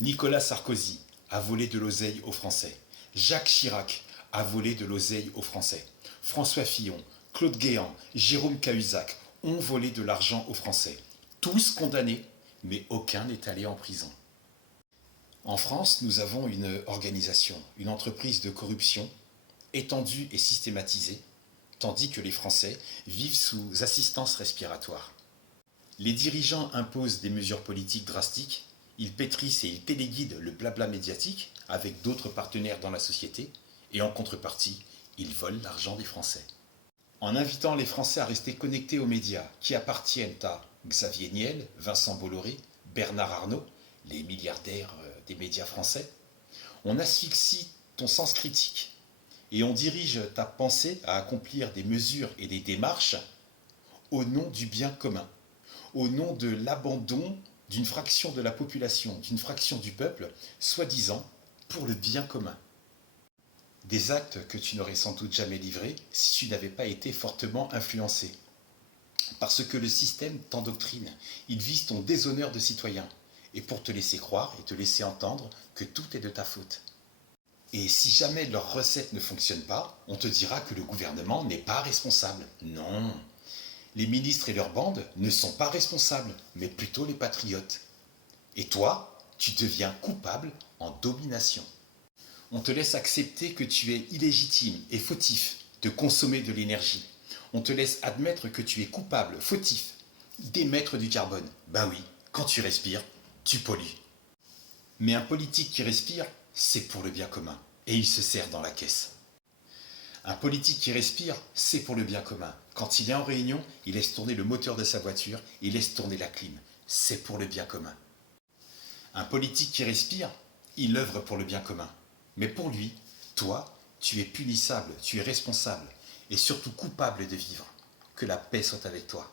Nicolas Sarkozy a volé de l'oseille aux Français. Jacques Chirac a volé de l'oseille aux Français. François Fillon, Claude Guéant, Jérôme Cahuzac ont volé de l'argent aux Français. Tous condamnés, mais aucun n'est allé en prison. En France, nous avons une organisation, une entreprise de corruption étendue et systématisée, tandis que les Français vivent sous assistance respiratoire. Les dirigeants imposent des mesures politiques drastiques, ils pétrissent et ils téléguident le blabla médiatique avec d'autres partenaires dans la société, et en contrepartie, ils volent l'argent des Français. En invitant les Français à rester connectés aux médias qui appartiennent à Xavier Niel, Vincent Bolloré, Bernard Arnault, les milliardaires des médias français, on asphyxie ton sens critique et on dirige ta pensée à accomplir des mesures et des démarches au nom du bien commun, au nom de l'abandon d'une fraction de la population, d'une fraction du peuple, soi-disant pour le bien commun. Des actes que tu n'aurais sans doute jamais livrés si tu n'avais pas été fortement influencé. Parce que le système t'endoctrine, il vise ton déshonneur de citoyen, et pour te laisser croire et te laisser entendre que tout est de ta faute. Et si jamais leur recette ne fonctionne pas, on te dira que le gouvernement n'est pas responsable. Non, les ministres et leurs bandes ne sont pas responsables, mais plutôt les patriotes. Et toi, tu deviens coupable en domination. On te laisse accepter que tu es illégitime et fautif de consommer de l'énergie. On te laisse admettre que tu es coupable, fautif, d'émettre du carbone. Ben oui, quand tu respires, tu pollues. Mais un politique qui respire, c'est pour le bien commun. Et il se sert dans la caisse. Un politique qui respire, c'est pour le bien commun. Quand il est en réunion, il laisse tourner le moteur de sa voiture, il laisse tourner la clim. C'est pour le bien commun. Un politique qui respire, il œuvre pour le bien commun. Mais pour lui, toi, tu es punissable, tu es responsable et surtout coupable de vivre. Que la paix soit avec toi.